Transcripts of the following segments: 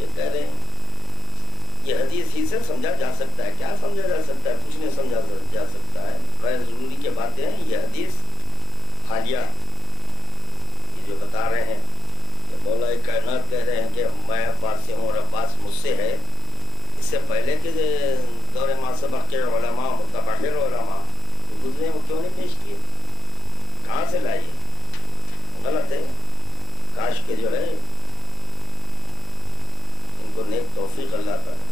یہ کہہ رہے ہیں یہ حدیث ہی سے سمجھا جا سکتا ہے. کیا سمجھا جا سکتا ہے؟ کچھ نہیں سمجھا جا سکتا ہے. غیر ضروری کی باتیں ہیں. یہ حدیث حالیہ یہ جو بتا رہے ہیں کہ مولا کائنات کہہ رہے ہیں کہ میں عباس سے ہوں اور عباس مجھ سے ہے. اس سے پہلے کے دور ما سبق کے علماء متبحر علماء گزرے وہ کیوں نہیں پیش کیے؟ کہاں سے لائیے؟ غلط ہے. کاش کے جو ہے ان کو نیک توفیق اللہ تعالیٰ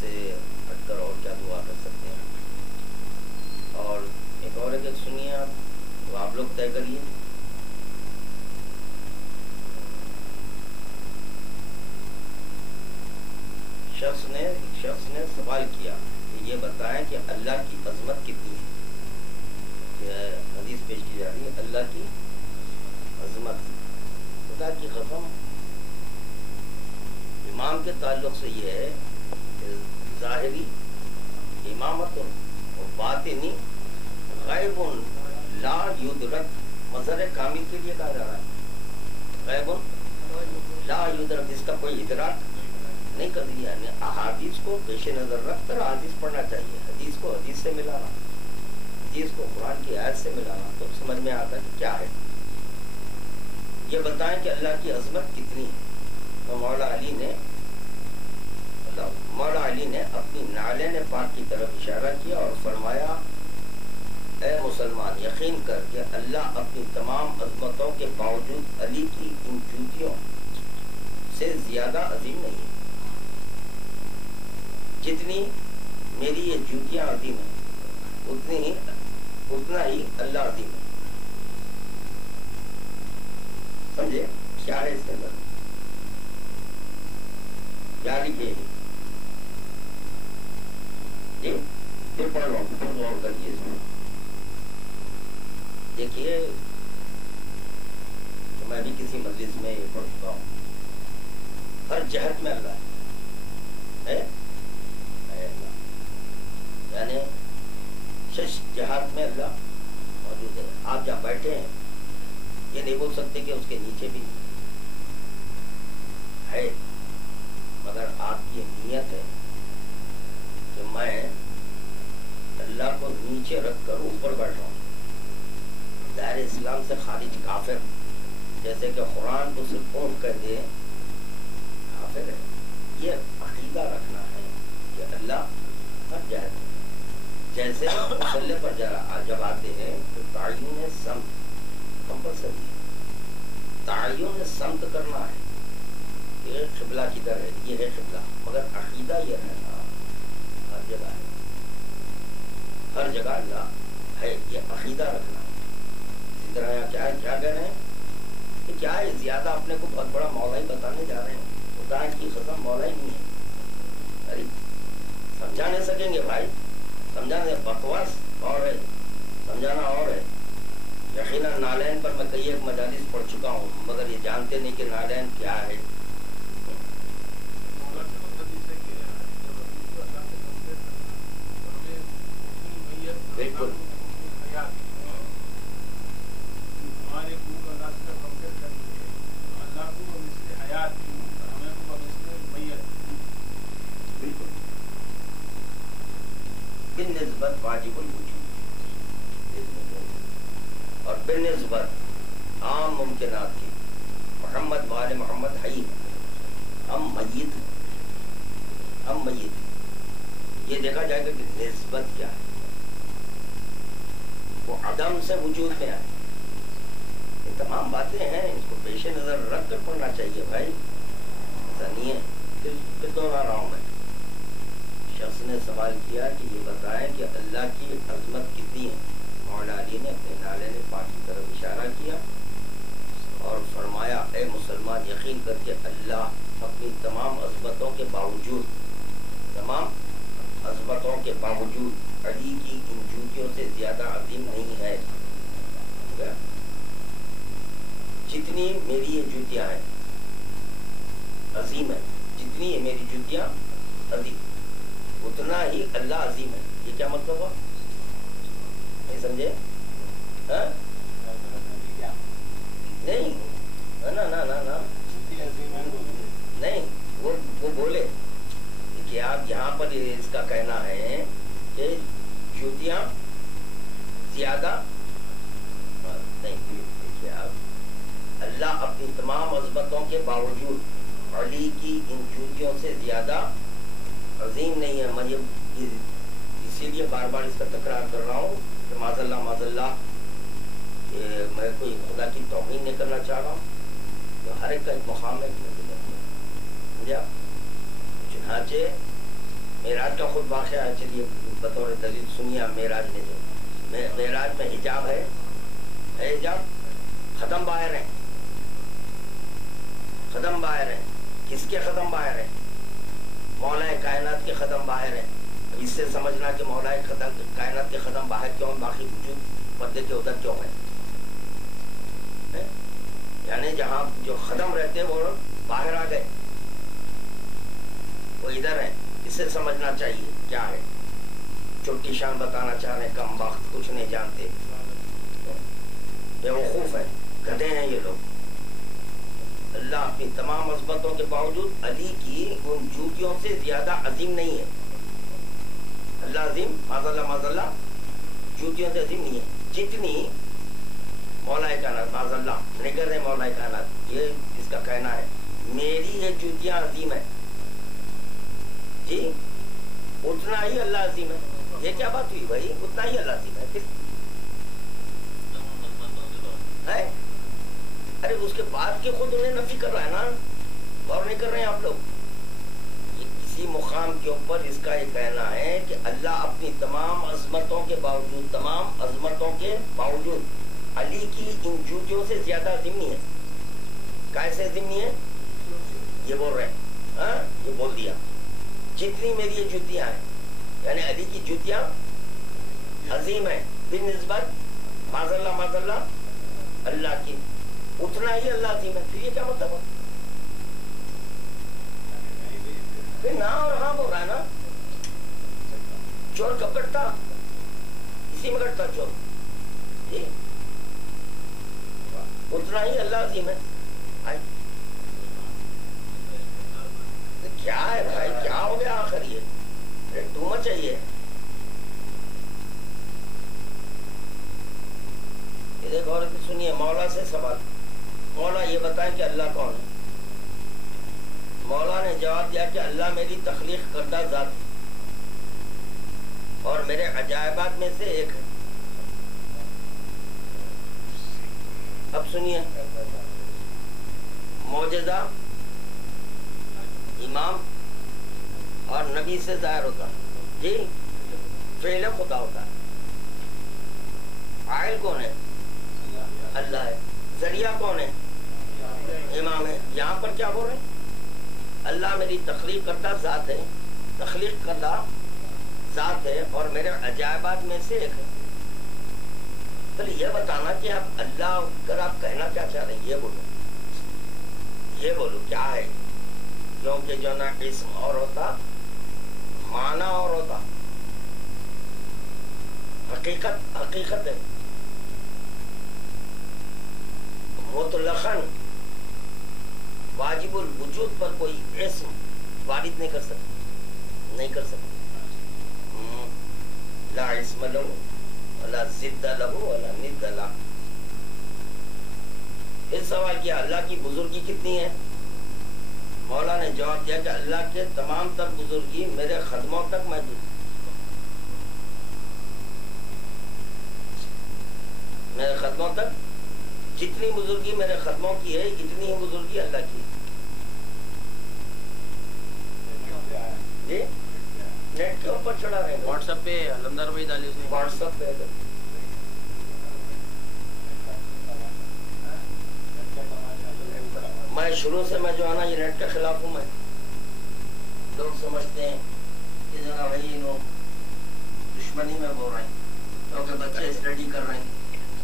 سے ہٹ کر اور کیا دعا کر سکتے ہیں. اور ایک اور ایک سنیے آپ تو آپ لوگ طے کریے. ایک شخص نے سوال کیا کہ یہ بتائیں کہ اللہ کی عظمت کتنی ہے. حدیث پیش کی جا رہی ہے اللہ کی عظمت. خدا کی قسم امام کے تعلق سے یہ ہے کہ ظاہری امامت اور باطنی غیب لا یدرک مظہر کامل کے لیے کہا جا رہا ہے. غیب لا یدرک جس کا کوئی ادراک نہیں کر دیا. یعنی احادیث کو پیش نظر رکھ کر حدیث پڑھنا چاہیے. حدیث کو حدیث سے ملانا, حدیث کو قرآن کی آیت سے ملانا تو سمجھ میں آتا ہے کہ کیا ہے. یہ بتائیں کہ اللہ کی عظمت کتنی ہے. تو مولا علی نے اپنی نالین پاک کی طرف اشارہ کیا اور فرمایا اے مسلمان یقین کر کہ اللہ اپنی تمام عظمتوں کے باوجود علی کی ان جوتیوں سے زیادہ عظیم نہیں ہے. جتنی میری یہ جوتیاں عظیم ہیں اتنا ہی اللہ عظیم ہے. سمجھے کیا ہے اس کے اندر؟ کیا لکھے جی پھر پڑھ لو پھر غور کریے اس میں. دیکھیے میں بھی کسی مجلس میں یہ پڑھ چکا ہوں. ہر جہت میں اللہ ہے. یعنی شش جہات میں اللہ موجود ہے. آپ جہاں بیٹھے ہیں یہ نہیں بول سکتے کہ اس کے نیچے بھی ہے, مگر آپ کی نیت ہے کہ میں اللہ کو نیچے رکھ کر اوپر بیٹھا ہوں. دائرہ اسلام سے خارج کافر, جیسے کہ قرآن کو صرف اونٹ کر دے کافر ہے. یہ عقیدہ رکھنا ہے کہ اللہ ہر جگہ ہے. جیسے مسلح پر جب آتے ہیں تو تعین سمت کمپلسری ہے. تعین سمت کرنا ہے. یہ قبلہ کدھر ہے, یہ ہے قبلہ, مگر عقیدہ یہ ہے نا ہر جگہ ہے, ہر جگہ اللہ ہے. یہ عقیدہ رکھنا ہے. اسی طرح کیا کہہ رہے ہیں کہ کیا ہے زیادہ اپنے کو بہت بڑا مولا ہی بتانے جا رہے ہیں. خدا کی قسم مولا ہی نہیں ہے. ارے سمجھا نہیں سکیں گے بھائی. سمجھانے بکواس اور ہے, سمجھانا اور ہے. یقیناً نالین پر میں کئی ایک مجالس پڑھ چکا ہوں, مگر یہ جانتے نہیں کہ نالین کیا ہے. بالکل بالنسبت واجب الوجود اور بالنسبت عام ممکنات کی محمد وال محمد حی ہم میت یہ دیکھا جائے گا کہ نسبت کیا ہے. وہ عدم سے وجود میں آئے. یہ تمام باتیں ہیں, اس کو پیش نظر رکھ کر پڑھنا چاہیے بھائی. ایسا نہیں ہے. پھر دوہرا رہا ہوں میں. شخص نے سوال کیا کہ یہ بتائیں کہ اللہ کی عظمت کتنی ہے. مولا علی نے اپنے نالین پاک کی طرف اشارہ کیا اور فرمایا اے مسلمان یقین کر کے اللہ اپنی تمام عظمتوں کے باوجود علی کی ان جوتیوں سے زیادہ عظیم نہیں ہے. جتنی میری یہ جوتیاں ہیں عظیم ہے, جتنی یہ میری جوتیاں عظیم اتنا ہی اللہ عظیم ہے. یہ کیا مطلب ہوا؟ نہیں سمجھے؟ نہیں نا نہیں وہ بولے کہ آپ یہاں پر اس کا کہنا ہے کہ جوتیاں زیادہ نہیں. دیکھیے آپ اللہ اپنی تمام عظمتوں کے باوجود علی کی ان جوتیوں سے زیادہ عظیم نہیں ہے. میں اسی لیے بار بار اس کا تکرار کر رہا ہوں کہ معاذ اللہ میں کوئی خدا کی توہین نہیں کرنا چاہ رہا ہوں. تو ہر ایک کا ایک مقام ہے. چنانچہ معراج کا خود واقعہ ہے. چلیے بطور دلیل سنیے. معراج میں جو معراج میں حجاب ہے حجاب ختم باہر ہیں. ختم باہر ہیں. کس کے ختم باہر ہیں؟ مولا کائنات کے ختم باہر ہیں. اس سے سمجھنا کہ مولا کائنات کے ختم باہر کیوں, باقی وجود پردے کے ادھر کیوں ہے. یعنی جہاں جو ختم رہتے وہ باہر آ گئے, وہ ادھر ہیں. اس سے سمجھنا چاہیے کیا ہے. چھوٹی شان بتانا چاہ رہے ہیں, کم وقت کچھ نہیں جانتے, بیوقوف ہیں, گدھے ہیں یہ لوگ. اللہ اپنی تمام عظمتوں کے باوجود علی کی ان جوتیوں سے زیادہ عظیم نہیں ہے. اللہ عظیم معاذ اللہ جوتیوں سے عظیم نہیں ہے. جتنی مولا کائنات معاذ اللہ نگر ہے, مولا کائنات یہ اس کا کہنا ہے میری یہ جوتیاں عظیم ہیں جی, اتنا ہی اللہ عظیم ہے. یہ کیا بات ہوئی بھائی, اتنا ہی اللہ عظیم ہے. ارے اس کے بعد کے خود انہیں نفی کر رہا ہے نا, غور نہیں کر رہے ہیں آپ لوگ. اسی مقام کے اوپر اس کا یہ کہنا ہے کہ اللہ اپنی تمام عظمتوں کے باوجود علی کی ان جوتیوں سے زیادہ عظیم نہیں ہے. کیسے عظیم نہیں ہے یہ بول رہے ہیں, یہ بول دیا. جتنی میری یہ جوتیاں ہیں یعنی علی کی جوتیاں عظیم ہیں بنسبت معاذ اللہ اللہ کی, اتنا ہی اللہ عظیم ہے. پھر یہ کیا مطلب ہے؟ پھر نہ اور ہاں بول رہا ہے نا. چور کب کٹتا, اسی میں کٹتا چور جی. اتنا ہی اللہ عظیم ہے. کیا ہے بھائی, کیا ہو گیا آخر یہ ٹو مچ چاہیے. دیکھو اور سنیے مولا سے سوال. مولا یہ بتائیں کہ اللہ کون ہے. مولا نے جواب دیا کہ اللہ میری تخلیق کردہ ذات ہے اور میرے عجائبات میں سے ایک ہے. اب سنیے, معجزہ امام اور نبی سے ظاہر ہوتا ہے جی, فعل خدا ہوتا ہے. عائل کون ہے؟ اللہ ہے. ذریعہ کون ہے؟ امام ہے. یہاں پر کیا بول رہے ہیں؟ اللہ میری تخلیق کردہ ذات ہے, تخلیق کردہ ذات ہے اور میرے عجائبات میں سے ایک ہے. چل یہ بتانا کہ آپ اللہ کر آپ کہنا کیا چاہ رہے ہیں, یہ بولو کیا ہے. کیونکہ جو نا اسم اور ہوتا, معنی اور ہوتا, حقیقت ہے. مطلقاً واجب الوجود پر کوئی اسم وارد نہیں کر سکتا. لا اسم لہو ولا ضد لہو ولا ند لہ. پھر سوال کیا اللہ کی بزرگی کتنی ہے. مولا نے جواب دیا کہ اللہ کے تمام تر بزرگی میرے خدموں تک محدود ہے. میرے خدموں تک جتنی بزرگی میرے خدموں کی ہے اتنی ہی بزرگی اللہ کی. جی نیٹ کے اوپر چڑھا رہے ہیں, واٹس ایپ پہ علمدار بھائی ڈالی اس نے. واٹس ایپ پہ میں شروع سے میں جو ہے نا یہ نیٹ کے خلاف ہوں. میں لوگ سمجھتے ہیں کہ ذرا وہی دشمنی میں بول رہے ہیں کیونکہ بچے اسٹڈی کر رہے ہیں.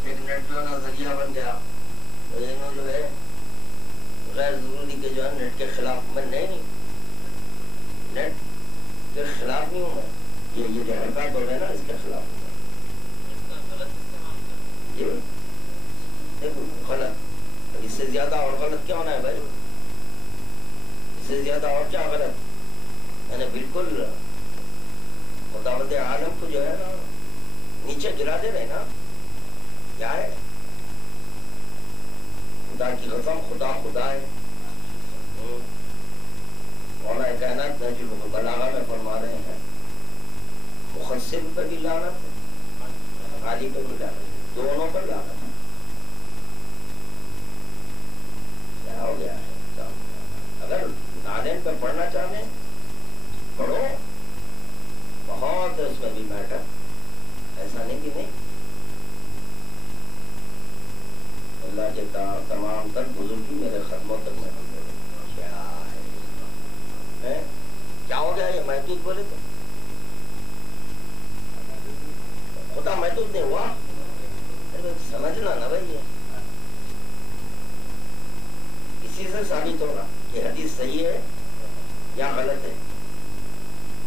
ایک نیٹ جو ہے نا ذریعہ بن گیا, یہ جو ہے غیر ضروری کے جو ہے نیٹ کے خلاف. میں نہیں نیٹ کے خلاف نہیں ہوں میں. یہ جو حرکات ہو رہے ہیں نا اس کے خلاف ہوں میں. دیکھو غلط, اس سے زیادہ اور غلط کیا ہونا ہے بھائی. اس سے زیادہ اور کیا غلط؟ میں نے بالکل خداوند عالم کو جو ہے نا نیچے گرا دے رہے نا. کیا ہے؟ خدا کی قسم خدا خدا ہے. مولا کائنات نہج البلاغہ میں فرما رہے ہیں مخصب پہ بھی لعنت ہے، غالی پہ بھی لعنت ہے، دونوں پر لعنت ہے. کیا ہو گیا ہے؟ اگر نالین پہ پڑھنا چاہیں پڑھو، بہت ہے اس میں بھی میٹر، ایسا نہیں کہ نہیں. اللہ کے تمام تک بزرگی میرے خدموں تک میں کیا ہے؟ کیا ہو گیا؟ یہ محدود بولے تو خدا محدود نہیں ہوا. سمجھنا نا بھائی، اسی سے ثابت ہوگا کہ حدیث صحیح ہے یا غلط ہے.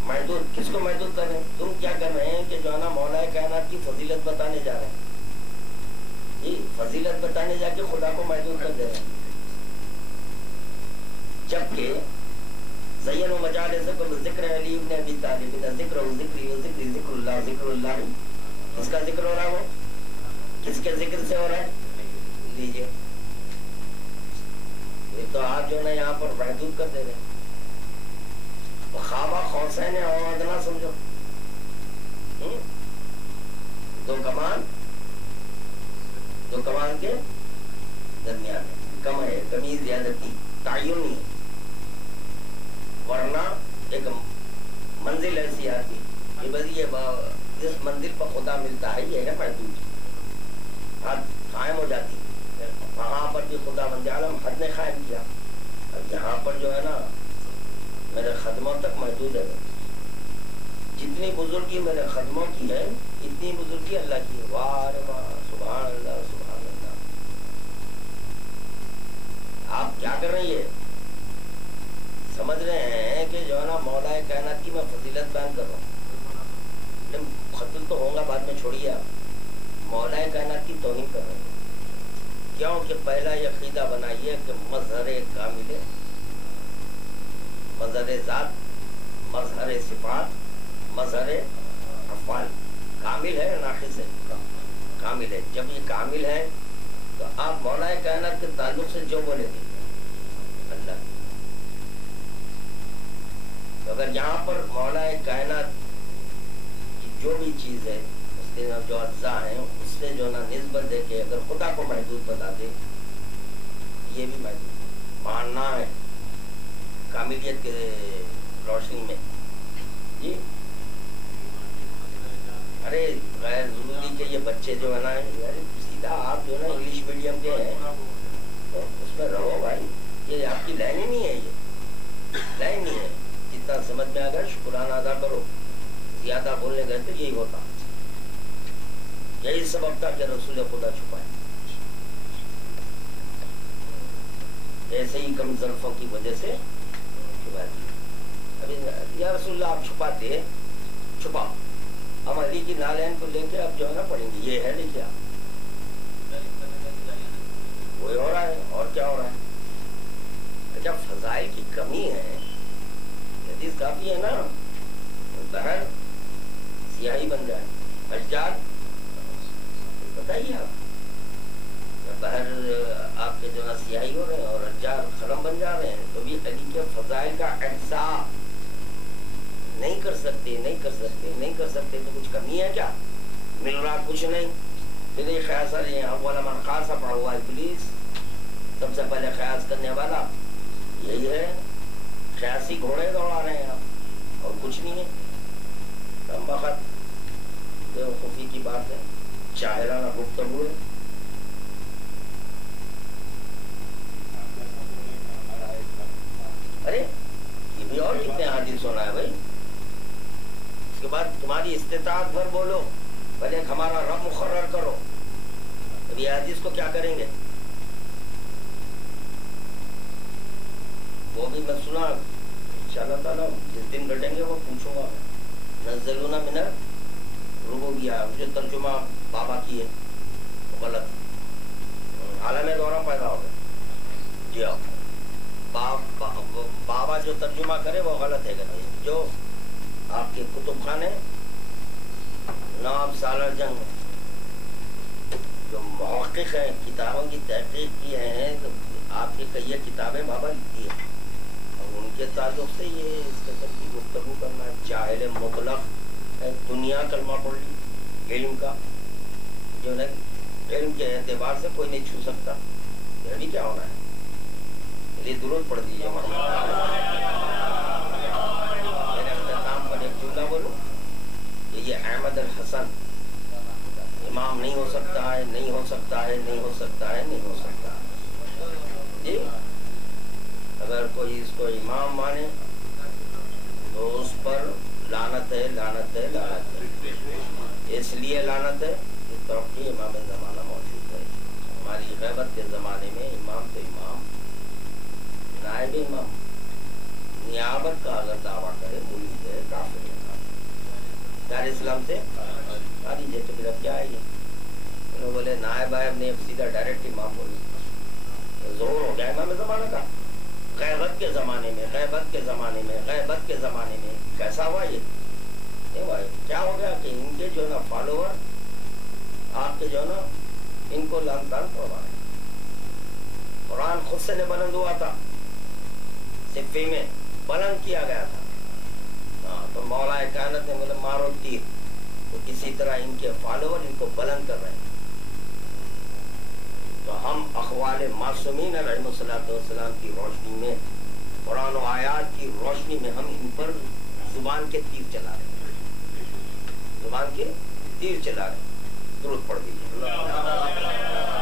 محدود کس کو محدود کر رہے ہیں؟ تم کیا کر رہے ہیں کہ جو ہے نا مولا کائنات کی فضیلت بتانے جا رہے ہیں. جی فضیلت بتانے جا کے خدا کو محدود کر دے رہے ہیں. جبکہ زین و مجالس ذکر علی ابن ابی طالب ذکر و ذکری و ذکری ذکر اللہ ذکر اللہ. کس کا ذکر ہو رہا ہے؟ وہ کس کے ذکر سے ہو رہا ہے؟ لیجیے، یہ تو آپ جو ہے نا یہاں پر محدود کر دے رہے ہیں. خوابہ خوسین اور ادنا سمجھو، دو کمان کے درمیان کم ہے، کمی زیادتی تعین نہیں ہے. ورنہ ایک منزل ایسی آتی کہ بس یہ جس منزل پر خدا ملتا ہے یہ ہے محدود، حد قائم ہو جاتی. وہاں پر بھی خدا بند عالم حد نے قائم کیا. اب یہاں پر جو ہے نا میرے خدموں تک محدود ہے. جتنی بزرگی میرے خدموں کی ہے اتنی بزرگی اللہ کی ہے. واہ واہ، سبحان اللہ سبحان اللہ. آپ کیا کر رہے ہیں؟ سمجھ رہے ہیں کہ جو ہے نا مولا کائنات کی میں فضیلت بیان کر رہا ہوں. قتل تو ہوں گا بعد میں، چھوڑیے. آپ مولا کائنات کی توہین کر رہے ہیں. کیوں کہ پہلا یہ عقیدہ بنائیے کہ مظہر کامل ہے، مظہر ذات، مظہر صفات، مظہر افعال کامل ہے، ناقص ہے؟ کامل ہے. جب یہ کامل ہے تو آپ مولا کائنات کے تعلق سے جو بولے گے اللہ. اگر یہاں پر مولا کائنات کی جو بھی چیز ہے اس کے جو اجزاء ہیں اس سے جو نا نسبت دے کے اگر خدا کو محدود بتا دے، یہ بھی محدود ماننا ہے کاملیت کے روشنی میں. جی ارے غیر ضروری کہ یہ بچے جو ہے نا سیدھا آپ جو ہے نا انگلش میڈیم کے ہیں اس میں رہو بھائی. یہ آپ کی لائن ہی نہیں ہے، یہ لائن نہیں ہے. جتنا سمجھ میں آ گیا شکرانہ ادا کرو. زیادہ بولنے گئے تو یہی ہوتا. یہی سبب تھا کہ رسول خدا چھپائے. ایسے ہی کم ظرفوں کی وجہ سے چھپا دی. ابھی یا رسول اللہ آپ چھپاتے چھپاؤ، ہم علی کی نالین کو لے کے اب جو ہے نا پڑھیں گے. یہ ہے دیکھیے آپ وہی ہو رہا ہے اور کیا ہو رہا ہے. جب فضائل کی کمی ہے، حدیث کافی ہے نا، بہر سیاہی بن جائے. اشجار بتائیے آپ، بہر آپ کے جو ہے سیاہی ہو رہے ہیں اور اشجار قلم بن جا رہے ہیں، تو بھی علی کے فضائل کا احساس نہیں کر سکتے تو کچھ کمی ہے کیا؟ مل رہا کچھ نہیں. پھر یہ خیاس اولا من خاص پڑا ہوا ابلیس، سب سے پہلے خیاس کرنے والا یہی ہے. خیاسی گھوڑے دوڑا رہے ہیں آپ اور کچھ نہیں ہے. کم وقت بیوقوفی کی بات ہے، شاعرانہ گفتگو ہے. ارے یہ بھی اور کتنے حدیث ہونا ہے بھائی. اس کے بعد تمہاری استطاعت بھر بولو، پہلے ایک ہمارا رب مقرر کرو. اب یہ حدیث کو کیا کریں گے؟ وہ بھی میں سنا انشاءاللہ تعالیٰ جس دن بیٹھیں گے وہ پوچھوں گا. نزلونا من الربوبیہ، مجھے ترجمہ بابا کی ہے غلط، عالم دورہ پیدا ہو گیا. جی آپ وہ بابا جو ترجمہ کرے وہ غلط ہے کہ نہیں. جو آپ کے کتب خانے نواب سالار جنگ جو محقق ہیں کتابوں کی تحقیق کیے ہیں تو آپ کی کئی کتابیں بابا لکھی ہیں اور ان کے تعلق سے یہ اس قسم کی گفتگو کرنا جاہل مطلق ہے. دنیا کلمہ پڑھ لی علم کا جو ہے علم کے اعتبار سے کوئی نہیں چھو سکتا. یہ بھی کیا ہونا ہے. یہ درود پڑھ دیجیے. میرے اختتام پر ایک جملہ بولوں کہ یہ احمد الحسن امام نہیں ہو سکتا ہے, نہیں ہو سکتا ہے, نہیں ہو سکتا ہے, نہیں ہو سکتا ہے. جی اگر کوئی اس کو امام مانے تو اس پر لعنت ہے, لعنت ہے, لعنت ہے. اس لیے لعنت ہے کہ توقی امام زمانہ موجود ہے. ہماری غیبت کے زمانے میں امام تو امام, نائب امام, نیابت کا اگر دعویٰ کرے مرید ہے, کافر ہے. دار اسلام سے آ دیجیے تو پھر اب کیا ہے. انہوں بولے نائب آئب نے سیدھا ڈائریکٹ امام بولی. ظہور ہو گیا امام زمانہ کا. غیبت کے زمانے میں, غیبت کے زمانے میں, غیبت کے زمانے میں کیسا ہوا یہ ہوا ہے. کیا ہو گیا کہ ان کے جو نا فالوور آپ کے جو نا ان کو لان تان پڑھوا رہے. قرآن خود سے نے بلند ہوا تھا, صفی میں بلند کیا گیا تھا. تو مولا کائنات نے بولے مارو تیر. تو کسی طرح ان کے فالوور ان کو بلند کر رہے ہیں. تو ہم اقوال معصومین علیہ السلام کی روشنی میں, قرآن و آیات کی روشنی میں ہم ان پر زبان کے تیر چلا رہے ہیں, زبان کے تیر چلا رہے ہیں. درود پڑھ دیجیے.